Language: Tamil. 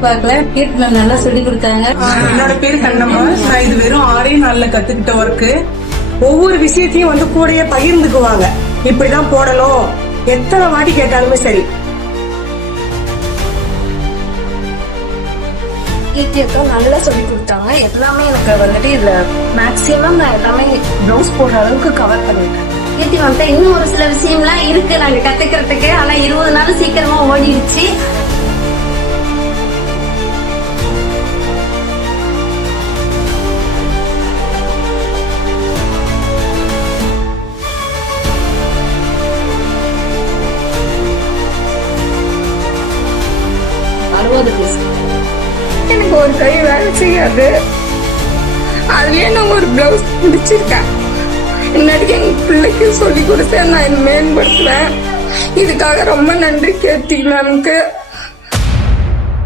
எதிர்பார்க்கல. கீர்த்தி மேம் நல்லா சொல்லி கொடுத்தாங்க. என்னோட பேரு கண்ணம்மா. நான் இது வெறும் 6 நாள்ல கத்துக்கிட்ட ஒர்க்கு. ஒவ்வொரு விஷயத்தையும் வந்து கூடயே பகிர்ந்துக்குவாங்க. இப்படிதான் போடணும், எத்தனை வாட்டி கேட்டாலுமே சரி. கீர்த்தி அக்கா நல்லா சொல்லி கொடுத்தாங்க. எல்லாமே எனக்கு வந்துட்டு இதுல மேக்சிமம் நான் எல்லாமே ப்ளவுஸ் போடுற அளவுக்கு கவர் பண்ணிட்டேன். கீர்த்தி மேம்கிட்ட இன்னும் ஒரு சில விஷயம்லாம் இருக்கு நாங்க கத்துக்கிறதுக்கு. ஆனா 20 நாள் சீக்கிரமா ஓடிடுச்சு. எனக்கு ஒரு கை வேலை செய்யாது. அதுலயே நான் ஒரு பிளவுஸ் முடிச்சிருக்கேன். முன்னாடி எங்க பிள்ளைக்கு சொல்லி கொடுத்தேன். நான் மேம்படுத்துவேன். இதுக்காக ரொம்ப நன்றி கீர்த்தி மேம்க்கு.